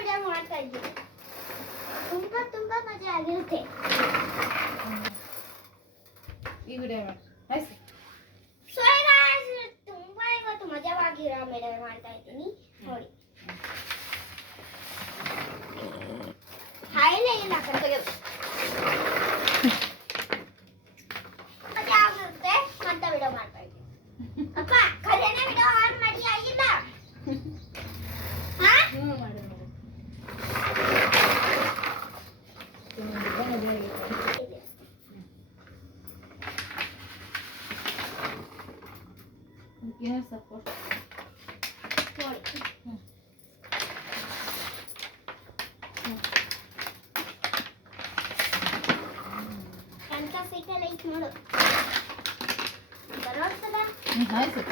Video ಮಾಡ್ತಾ ಇದ್ದೀನಿ. ತುಂಬಾ ತುಂಬಾ ಮಜಾ ಆಗಿರುತ್ತೆ. ಈ ವಿಡಿಯೋ ಮಾಡಿ ಸೊ ಗೈಸ್, ತುಂಬಾ ಇವತ್ತು ಮಜವಾಗಿರೋ ವಿಡಿಯೋ ಮಾಡ್ತಾ ಇದ್ದೀನಿ ನೋಡಿ. ಹೈಲೇ ಇಲ್ಲ ಕರೆಕ್ಟಾಗಿ ಮಜಾ ಆಗಿರುತ್ತೆ. ಮತ್ತೆ ವಿಡಿಯೋ ಮಾಡ್ತಾ ಇದ್ದೀನಿ. ಅಪ್ಪ ಕರೆನೇ ವಿಡಿಯೋ ಆನ್ ಮಾಡಿ ಆಗಿಲ್ಲ. ಹಾ ಮಾಡಿ ಏನು ಸಪೋರ್ಟ್ ನೋಡಿ. ಎಂತ ಸೈಕಲ್ ಐತ್ ನೋಡು. ಬರೋಡ್ತದ ಆಯ್ತು.